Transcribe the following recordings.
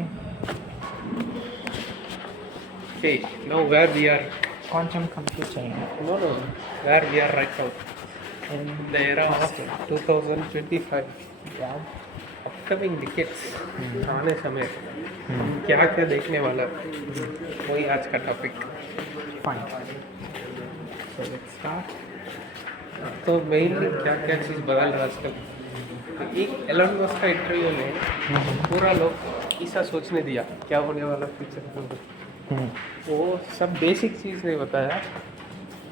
Okay. Okay, now where we are? Quantum computing No, where we are right now? in The era of Austin. 2025. Yeah. Upcoming decades आने समय हम क्या क्या देखने वाला है, वही आज का topic. Fine. So let's start. तो मेनली क्या क्या चीज़ बदल रहा है आजकल. तो एक एलन मस्क का इंटरव्यू में पूरा लोग ऐसा सोचने दिया क्या होने वाला फ्यूचर में. वो सब बेसिक चीज़ नहीं बताया,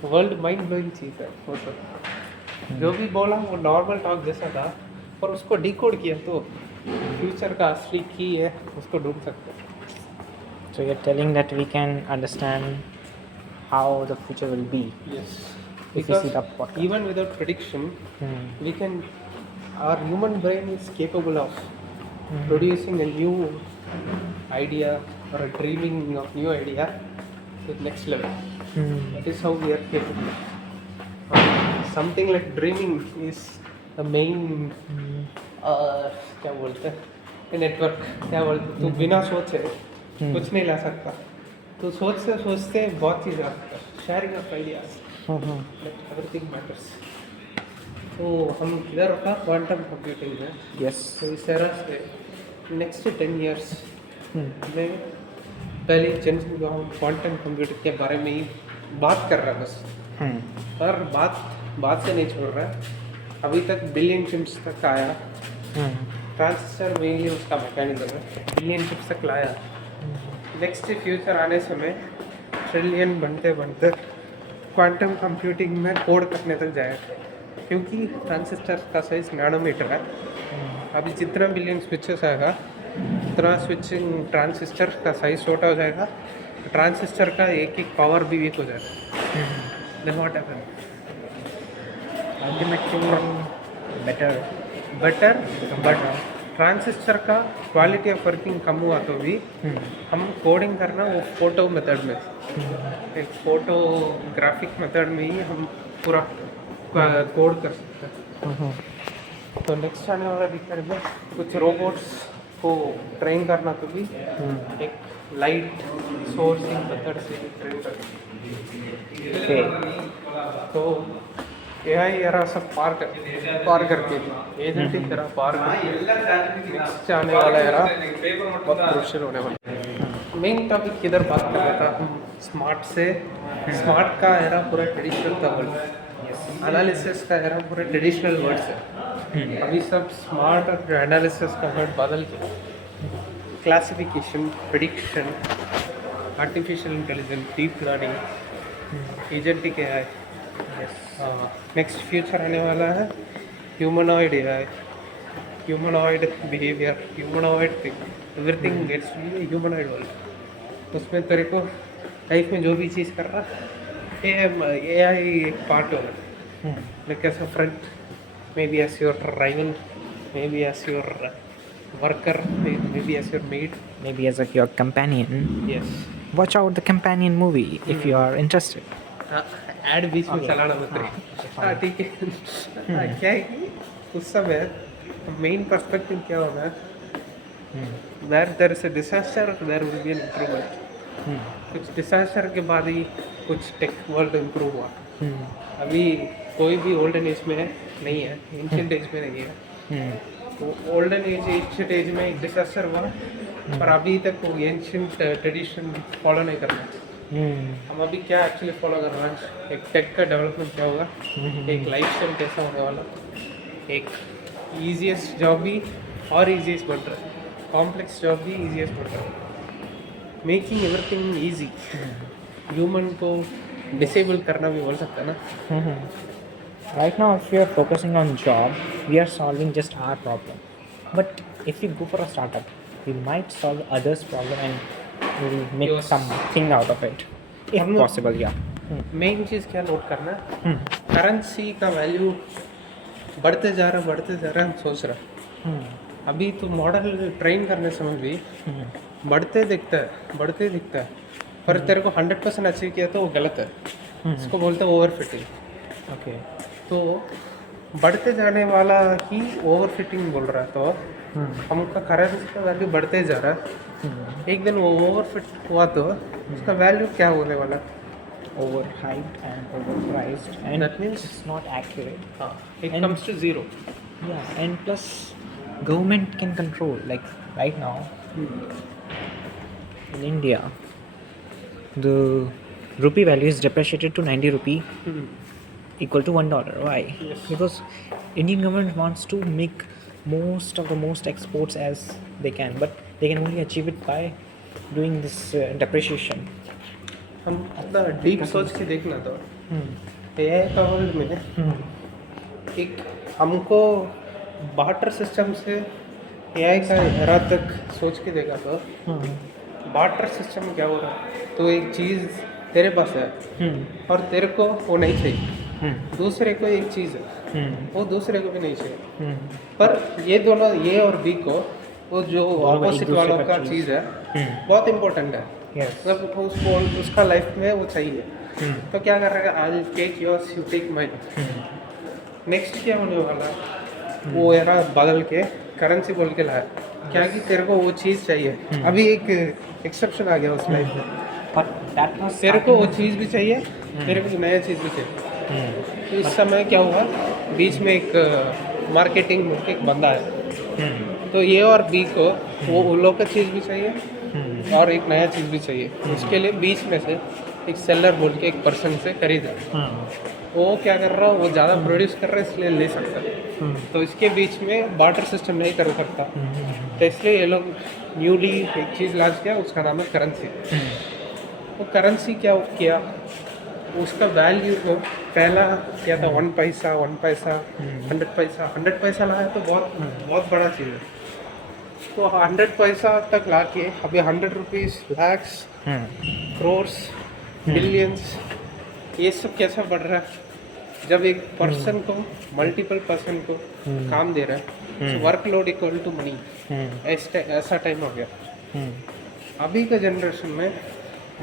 वर्ल्ड माइंड ब्लोइंग चीज़ है वो सब. जो भी बोला वो नॉर्मल टॉक जैसा था, पर उसको डिकोड किया तो फ्यूचर का असली की है, उसको ढूंढ सकते हैं. So you're telling that we can understand how the future will be Yes. if we Because see the podcast. even without prediction, Hmm. we can, our human brain is capable of producing a new idea or a dreaming of new idea to the next level. That is how we are capable. Something like dreaming is the main क्या बोलते हैं नेटवर्क, क्या बोलते हैं, तू बिना सोचे कुछ नहीं ला सकता. तो सोचते सोचते बहुत चीज़ आ सकता है. Sharing of ideas, everything matters. तो हम इधर होता क्वांटम कंप्यूटिंग में. Yes. तो इस तरह से नेक्स्ट 10 years में पहली जनरेशन को हम क्वांटम कंप्यूटिंग के बारे में ही बात कर रहे हैं बस. पर बात से नहीं छोड़ रहा है. अभी तक बिलियन चिप्स तक आया. ट्रांजिस्टर मेनली उसका मैकेनिज्म है, बिलियन चिप्स तक लाया. नेक्स्ट फ्यूचर आने समय ट्रिलियन बनते बनते क्वांटम कंप्यूटिंग में कोड करने तक जाएगा, क्योंकि ट्रांजिस्टर का साइज नैनोमीटर है. अभी जितना बिलियन स्विचेस आएगा उतना स्विचिंग ट्रांजिस्टर का साइज छोटा हो जाएगा. ट्रांजिस्टर का एक एक पावर भी वीक हो जाएगा. Then what happen? Ultimately better but transistor का क्वालिटी ऑफ वर्किंग कम हुआ तो भी हम कोडिंग करना वो फोटो मेथड में, एक फोटोग्राफिक मेथड में ही हम पूरा कोड कर सकते हैं. तो नेक्स्ट आने वाला पिक्चर में कुछ रोबोट्स को ट्रेन करना तो भी एक लाइट सोर्सिंग मेथड से ट्रेन कर. तो AI एरा सब पार करके एजेंट की तरह पार करके नेक्स्ट आने वाला एरा बहुत क्रूशियल होने वाला है. मेन टॉपिक किधर बात कर रहा था हम? स्मार्ट से. स्मार्ट का एरा पूरा ट्रेडिशनल था वर्ड. एनालिसिस का एरा पूरा ट्रेडिशनल वर्ड्स है. अभी सब स्मार्ट और एनालिसिस का वर्ड बदल के classification, prediction, artificial intelligence, deep learning, agentic AI. Next future आने वाला है humanoid AI, humanoid behaviour, humanoid thing, everything gets to be humanoid world. उसमें तेरे को लाइफ में जो भी चीज़ कर रहा AI एक पार्ट होगा. Like as a friend, maybe as your rival, maybe as your worker, maybe as your maid, maybe as your companion. Yes. Watch out the companion movie if you are interested. Ad बीच में चलाना मत रही. हाँ ठीक है. क्या है कि उस समय मेन पर्सपेक्टिव क्या होगा, where there is a disaster there will be an improvement. कुछ डिजास्टर के बाद ही कुछ टेक वर्ल्ड इम्प्रूव हुआ. अभी कोई भी ओल्डन एज में नहीं है, एंशिएंट एज में नहीं है. तो ओल्डन एज, एंशिएंट एज में एक डिजास्टर हुआ, पर अभी तक वो एंशिएंट ट्रेडिशन फॉलो नहीं कर रहे. हम अभी क्या एक्चुअली फॉलो कर रहे हैं? एक टेक का डेवलपमेंट क्या होगा, एक लाइफस्टाइल कैसा होने वाला, एक ईजीएस्ट जॉब भी और ईजीएस्ट बन रहा है, कॉम्प्लेक्स जॉब भी ईजीएस्ट बन रहा है, मेकिंग एवरीथिंग ईजी. ह्यूमन को डिसेबल करना भी बोल सकता है ना. Right now, if we are focusing on job, we are solving just our problem. But if we go for a startup, we might solve others' problem and we'll make Yes. something out of it, if हम लोग- possible. Yeah. Main चीज़ क्या नोट करना है, करेंसी का वैल्यू बढ़ते जा रहा है हम सोच रहे हैं. अभी तो मॉडल ट्रेन करने समय भी बढ़ते दिखता है, पर तेरे को 100% अचीव किया तो वो गलत है. इसको बोलते हैं ओवर फिटिंग. Okay. तो बढ़ते जाने वाला ही ओवर फिटिंग बोल रहा है. तो हमका करेंसी का वैल्यू बढ़ते जा रहा है, एक दिन वो ओवरफिट हुआ तो उसका वैल्यू क्या होने वाला? Overhyped and overpriced, and That means- it's not accurate. हाँ, it And- comes to zero. Yeah, and plus government can control. Like right now in India, the rupee value is depreciated to 90 rupee equal to $1. Why? Yes. Because Indian government wants to make most exports as they can, but they can only achieve it by doing this depreciation. हम अपना डीप सोच के देखना तो एआई का वर्ल्ड में एक हमको बार्टर सिस्टम से एआई का एरा तक सोच के देखा तो बार्टर सिस्टम क्या हो रहा है? तो एक चीज़ तेरे पास है और तेरे को वो नहीं चाहिए, दूसरे को एक चीज़ है वो दूसरे को भी नहीं चाहिए, पर ये दोनों ए और बी को वो जो ऑपोजिट दूसरे वालों का का चीज़। चीज़ है बहुत इम्पोर्टेंट है, Yes. मतलब उसको उसका लाइफ में वो चाहिए, तो क्या कर रहा है? I take yours, you take mine. Next क्या होने वाला है? वो एरा बदल के करेंसी बोल के लाया, क्या कि तेरे को वो चीज़ चाहिए। अभी एक एक्सेप्शन आ गया उस लाइफ में, But that was तेरे को वो चीज़ भी चाहिए, तेरे को नया चीज़ भी चाहिए। तो इस समय क्या हुआ, बीच में एक मार्केटिंग एक बंदा है, तो ए और बी को वो उन लोग का चीज़ भी चाहिए और एक नया चीज़ भी चाहिए, उसके लिए बीच में से एक सेलर बोल के एक पर्सन से खरीदा। वो क्या कर रहा है? वो ज़्यादा प्रोड्यूस कर रहा है इसलिए ले सकता है, तो इसके बीच में बार्टर सिस्टम नहीं कर सकता, तो इसलिए ये लोग न्यूली एक चीज़ लॉन्च किया, उसका नाम है करेंसी। वो करेंसी क्या किया, उसका वैल्यू को पहला क्या था? 1 पैसा 1 पैसा 100 पैसा लाया तो बहुत बड़ा चीज़ है। तो 100 पैसा तक ला के अभी 100 रुपीज़, लैक्स, क्रोर्स, बिलियंस, ये सब कैसा बढ़ रहा है? जब एक पर्सन को मल्टीपल पर्सन को काम दे रहा है, वर्कलोड इक्वल टू मनी, ऐसा टाइम हो गया। अभी का जनरेशन में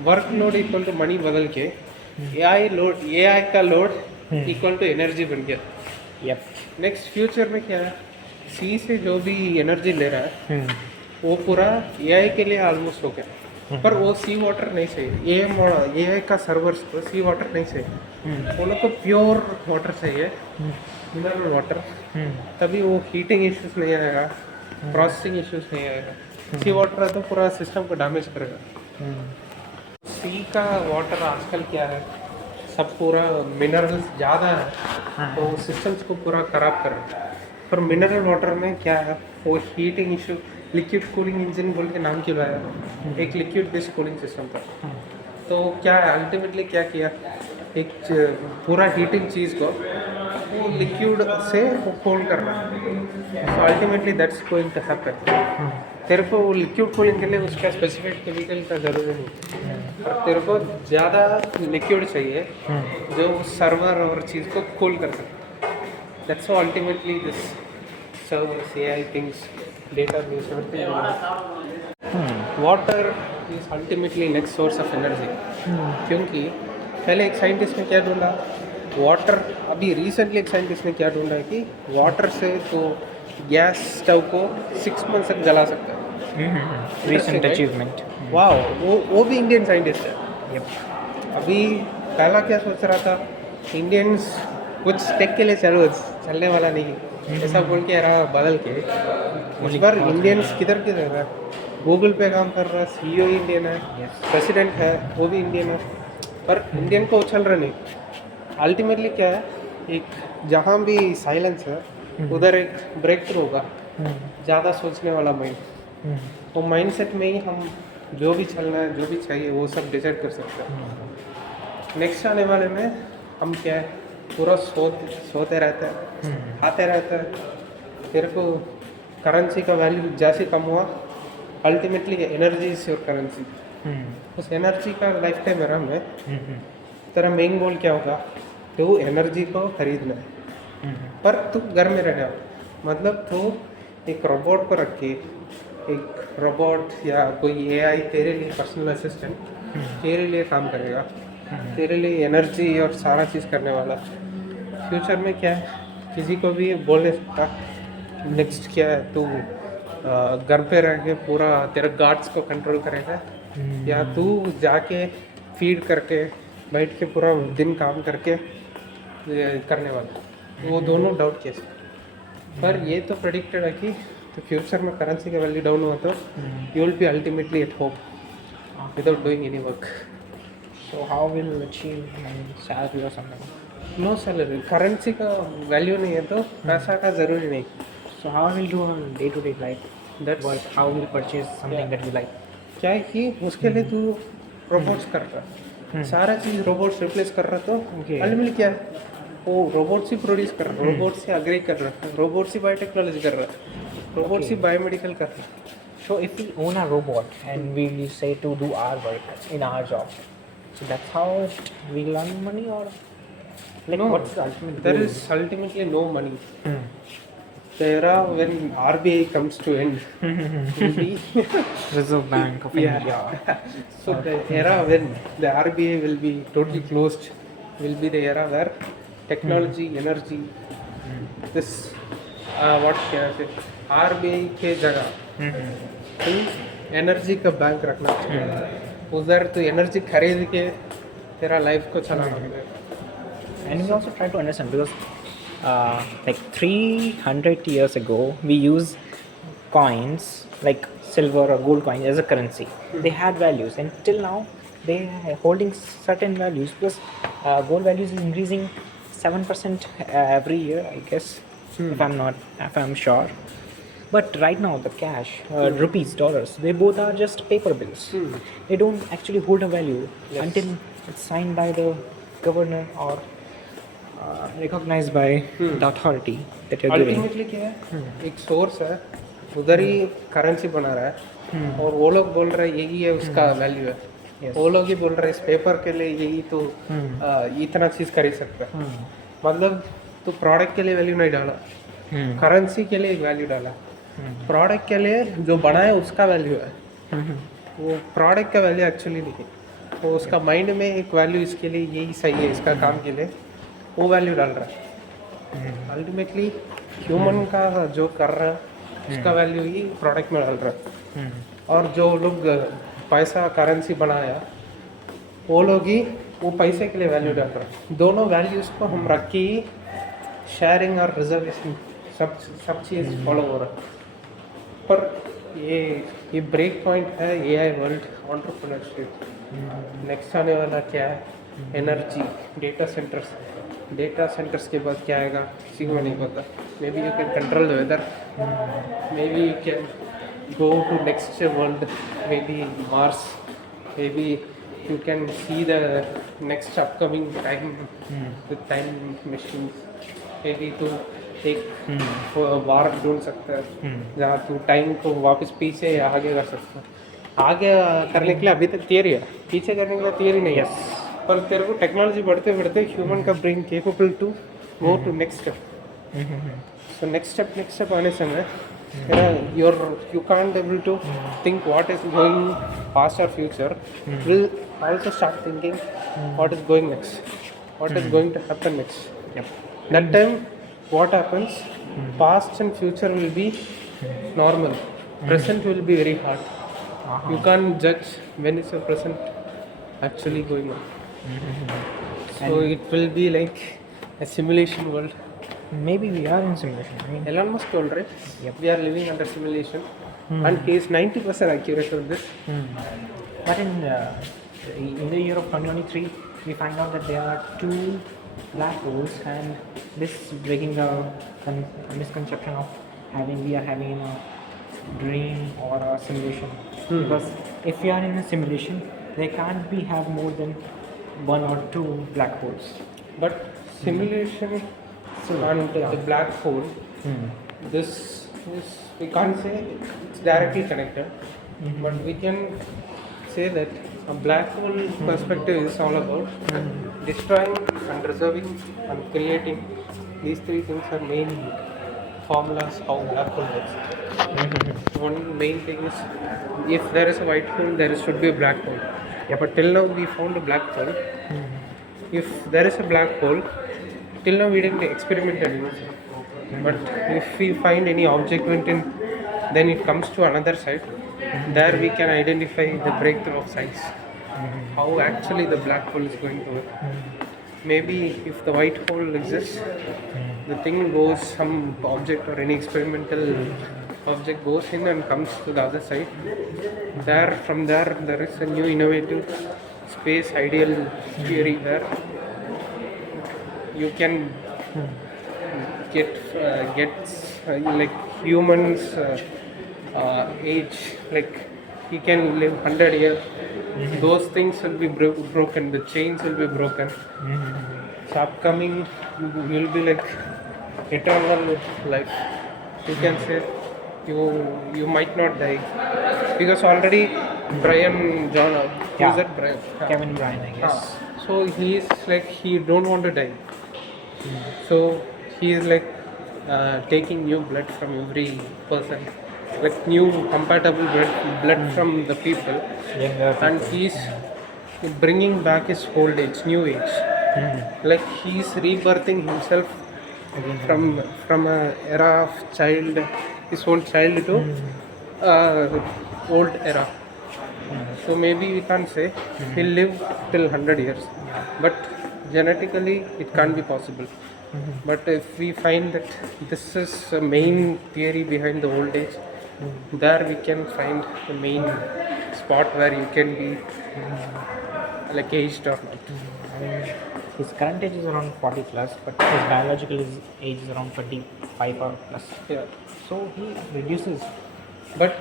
वर्कलोड इक्वल टू मनी बदल के एआई का लोड इक्वल टू एनर्जी बन गया। Yep. नेक्स्ट फ्यूचर में क्या है? सी से जो भी एनर्जी ले रहा है वो पूरा एआई के लिए ऑलमोस्ट हो गया, पर वो सी वाटर नहीं चाहिए। एआई का सर्वर्स को सी वाटर नहीं चाहिए, वो लोग को प्योर वाटर चाहिए, मिनरल वाटर, तभी वो हीटिंग इश्यूज नहीं आएगा, प्रोसेसिंग इश्यूज नहीं आएगा। सी वाटर है तो पूरा सिस्टम को डैमेज करेगा। सी का वाटर आजकल क्या है, सब पूरा मिनरल्स ज़्यादा है तो सिस्टम्स को पूरा ख़राब कर रहा है। पर मिनरल वाटर में क्या है, वो heating issue, liquid cooling engine बोल के नाम क्यों लाया? एक लिक्विड बेस्ड कूलिंग सिस्टम था। तो क्या है, अल्टीमेटली क्या किया, एक पूरा हीटिंग चीज़ को वो लिक्विड से वो कूल करना, तो ultimately that's going to happen. तेरे को लिक्विड कूलिंग के लिए उसका स्पेसिफिक केमिकल का ज़रूरी नहीं, और तेरे को ज़्यादा लिक्विड चाहिए जो सर्वर और चीज़ को कूल कर सकता। That's so ultimately this servers, AI things, database, everything. Water is ultimately next source of energy, क्योंकि पहले एक साइंटिस्ट ने क्या ढूंढा, वाटर, अभी रिसेंटली एक साइंटिस्ट ने क्या ढूंढा है कि वाटर से तो गैस स्टोव को 6 मंथ तक जला सकता है। Recent achievement. वाह, वो भी इंडियन साइंटिस्ट है। Yep. अभी पहला क्या सोच रहा था, इंडियंस कुछ टेक के लिए चलने वाला नहीं, ऐसा बोल के रहा बदल के इस बार इंडियंस किधर किधर है, गूगल पे काम कर रहा है, सीईओ इंडियन है, प्रेसिडेंट है वो भी इंडियन है, पर इंडियन को उछल रहा नहीं। अल्टीमेटली क्या है, एक जहाँ भी साइलेंस है उधर एक ब्रेक थ्रू होगा, ज़्यादा सोचने वाला माइंड, तो माइंडसेट में ही हम जो भी चलना है, जो भी चाहिए वो सब डिसाइड कर सकते हैं। नेक्स्ट आने वाले में हम क्या है, पूरा सोते रहते हैं, खाते रहते हैं, तेरे को करेंसी का वैल्यू जैसे कम हुआ, ultimately energy is your currency. उस एनर्जी का लाइफ टाइम है में तेरा मेन गोल क्या होगा, तो एनर्जी को खरीदना है, पर तू घर में रहना, मतलब तू एक रोबोट को रख के, एक रोबोट या कोई एआई तेरे लिए पर्सनल असिस्टेंट तेरे लिए काम करेगा, तेरे लिए एनर्जी और सारा चीज़ करने वाला। फ्यूचर में क्या है, किसी को भी बोल नहीं सकता नेक्स्ट क्या है, तू घर पे रह के पूरा तेरा गार्ड्स को कंट्रोल करेगा, या तू जाके फीड करके बैठ के पूरा दिन काम करके ये करने वाला, वो दोनों डाउट केस। पर ये तो प्रेडिक्टेड है कि तो फ्यूचर में करेंसी का वैल्यू डाउन हुआ तो you will be ultimately at home without doing any work. So how will achieve salary or something? No salary, currency का वैल्यू नहीं है तो पैसा का ज़रूरी नहीं। So how will do on day-to-day life? That's- Work. How will purchase something Yeah. that you like? क्या है कि उसके लिए तू रोबोट्स कर रहा, सारा चीज़ रोबोट्स रिप्लेस कर रहा, तो Okay. अल्टीमेटली क्या है, वो रोबोट्स ही प्रोड्यूस कर रहा, रोबोट्स ही अग्री कर रहा, रोबोट्स ही बायोटेक्नोलॉजी कर रहा, रोबोट्स ही बायोमेडिकल कर रहा। So if we own a robot and we say to do our work in our job, so that's how we earn money, or like No, what's the ultimate there goal? is ultimately no money. Hmm. The era when RBI comes to end will be Reserve Bank of Yeah. India. so the era when the RBI will be totally closed will be the era where technology, energy, this what क्या है, RBI के जगह एनर्जी का बैंक रखना चाहिए। उधर तो एनर्जी खरीद के तेरा लाइफ को चलाना पड़ेगा। And we also try to understand because like 300 years ago we used coins like silver or gold coins as a currency. They had values, and till now they are holding certain values because gold values is increasing 7% every year, I guess, if I'm sure. But right now the cash, rupees, dollars, they both are just paper bills. They don't actually hold a value until it's signed by the governor or recognized by the authority that you're giving. Ultimately क्या है, एक सोर्स है, उधर ही करेंसी बना रहा है, और वो लोग बोल रहे हैं यही है उसका वैल्यू है। Yes. वो लोग ही बोल रहे हैं इस पेपर के लिए यही तो इतना चीज़ खरीद सकता है। मतलब तो प्रोडक्ट के लिए वैल्यू नहीं डाला, करेंसी के लिए एक वैल्यू डाला, प्रोडक्ट के लिए जो बनाया उसका वैल्यू है, वो प्रोडक्ट का वैल्यू एक्चुअली नहीं है, वो उसका माइंड में एक वैल्यू इसके लिए यही सही है, इसका काम के लिए वो वैल्यू डाल रहा है। अल्टीमेटली ह्यूमन का जो कर रहा है उसका वैल्यू ही प्रोडक्ट में डाल रहा है, और जो लोग पैसा करेंसी बनाया वो लोग ही वो पैसे के लिए वैल्यू डाल रहा है। दोनों वैल्यूज़ को हम रख के ही शेयरिंग और रिजर्वेशन सब चीज़ फॉलो हो रहा है। पर ये ब्रेक पॉइंट है एआई वर्ल्ड, एंटरप्रेन्योरशिप। नेक्स्ट आने वाला क्या है, एनर्जी, डेटा सेंटर्स के बाद क्या आएगा किसी को नहीं पता। Maybe you can control the weather, maybe you can go to next world, maybe Mars, maybe you can see the next upcoming time with time machines, maybe to एक वार ढूंढ सकता है जहाँ तू टाइम को वापस पीछे या आगे कर सकता है। आगे करने के लिए अभी तक थियरी है, पीछे करने के लिए थियरी नहीं है, पर तेरे को टेक्नोलॉजी बढ़ते बढ़ते ह्यूमन का brain capable to go to next step. So next step आने समय you can't able to think what is going past or future, will also start thinking what is going next, what is going to happen next. That time what happens, past and future will be normal, present will be very hard. You can't judge when is the present actually going on. So it will be like a simulation world. Maybe we are in simulation. I mean, Elon Musk told, right? Yep. We are living under simulation, and he is 90% accurate on this. but in the year of 2023, we find out that there are 2 black holes, and this is breaking the misconception of we are having a dream or a simulation. Because if we are in a simulation, there can't have more than 1 or 2 black holes. But simulation and the black hole, this is, we can't say it's directly connected, but we can say that a black hole perspective is all about destroying and reserving and creating. These 3 things are main formulas how black hole works. One main thing is, if there is a white hole, there should be a black hole. Yeah, but till now we found a black hole. If there is a black hole, till now we didn't experiment anything. But if we find any object went in Then it comes to another side. There we can identify the breakthrough of science. How actually the black hole is going to work. Maybe if the white hole exists, the thing goes, some object or any experimental object goes in and comes to the other side. From there is a new innovative space ideal theory where you can get like humans age, like he can live 100 years. Those things will be broken, the chains will be broken. So upcoming you'll be like eternal life, you can say. You might not die because already Brian John Yeah. who's that Brian? Kevin Bryan, I guess. So he is like he don't want to die. So he is like taking new blood from every person, like new compatible blood from the people, Younger and he's bringing back his old age, new age. Like he's rebirthing himself from a era of his own child to old era. So maybe we can't say he'll live till 100 years, but genetically it can't be possible. But if we find that this is the main theory behind the old age, there we can find the main spot where you can be like aged or not. His current age is around 40 plus, but his biological age is around 25 or plus. Yeah. So he reduces. But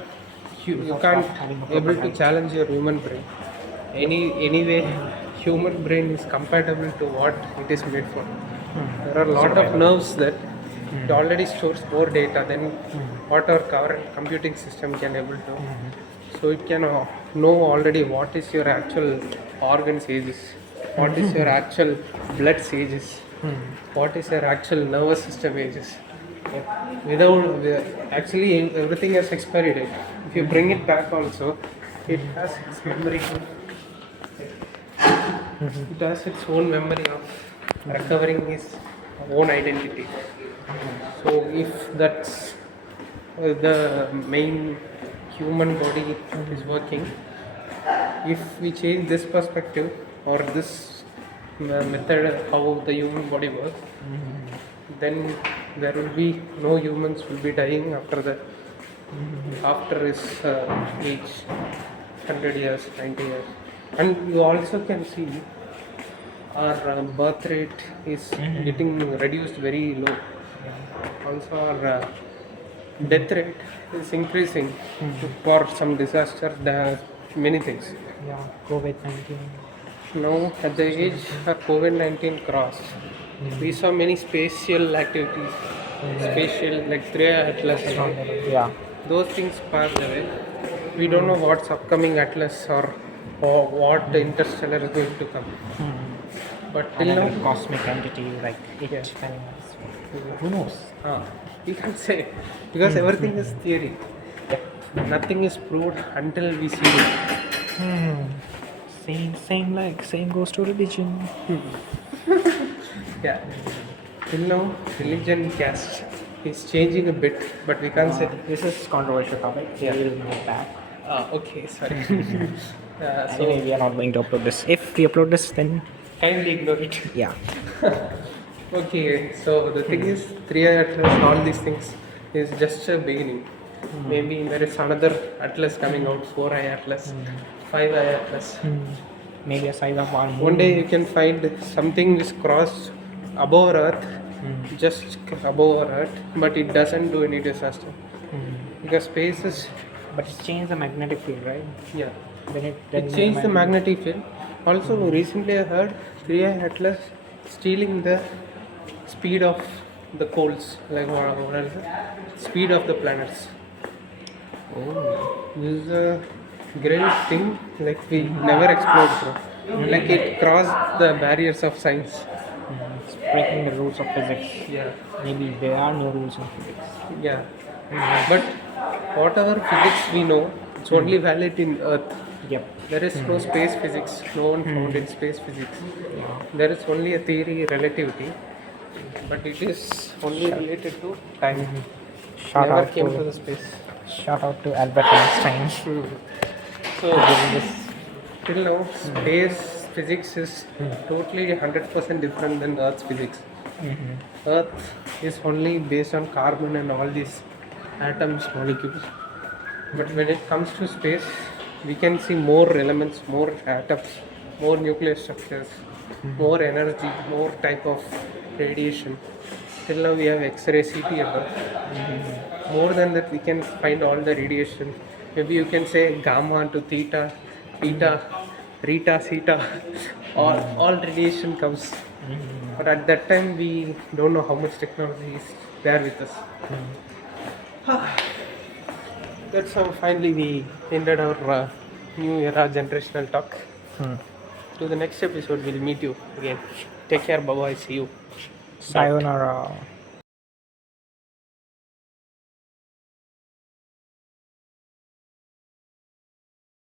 you can't able to challenge your human brain. Anyway, human brain is compatible to what it is made for. There are a lot of nerves that it already stores more data than what our current computing system can able to. So it can know already what is your actual organ ages, what is your actual blood ages, what is your actual nervous system ages. Actually everything has expiry date. If you bring it back also, it has its memory. It has its own memory of recovering his own identity. So if that's the main human body is working, if we change this perspective or this method how the human body works, then there will be no humans will be dying after his age, 100 years, 90 years. And you also can see our birth rate is getting reduced very low. Also our death rate is increasing for some disasters. There are many things. Yeah, COVID-19. Now at the age of COVID-19 crossed, we saw many spatial activities, spatial like 3i Atlas. Yeah. Those things passed away. We don't know what's upcoming Atlas or what the interstellar is going to come. But till Another now, cosmic entity like it. Yeah. Who knows? we can't say because everything is theory. Nothing is proved until we see it. Same goes to religion. Yeah. Till now, religion caste is changing a bit, but we can't say. This is controversial topic. Yeah. We will move back. Okay, sorry. Anyway, we are not going to upload this. If we upload this, then Kindly ignore it. yeah. Okay, so the thing is, 3i Atlas, all these things is just a beginning. Maybe there is another Atlas coming out, 4i Atlas, 5i Atlas. Maybe a size of one. One day you can find something is crossed above Earth, just above our Earth, but it doesn't do any disaster. Because space is, But it changed the magnetic field, right? yeah, Then it changed the magnetic field. Also, recently I heard 3i Atlas stealing the speed of the coals, like what else? Speed of the planets. Oh. This is a great thing, like we never explored before. Like it crossed the barriers of science. It's breaking the rules of physics. Yeah, Maybe there are no rules in physics. yeah. But whatever physics we know, it's only valid in Earth. Yep. There is no space physics. No one found in space physics. There is only a theory, relativity, but it is only related to time. Shout Never out came to to the space. Shout out to Albert Einstein. So till now, space physics is totally 100% different than Earth's physics. Earth is only based on carbon and all these atoms, molecules. But when it comes to space, we can see more elements, more atoms, more nuclear structures, more energy, more type of radiation. Till now we have X-ray, CT above. More than that, we can find all the radiation. Maybe you can say gamma to theta, theta, reta, theta. All radiation comes. But at that time, we don't know how much technology is there with us. That's how finally we ended our new era generational talk. To the next episode, we'll meet you again. Take care. Bye bye. See you. Sayonara.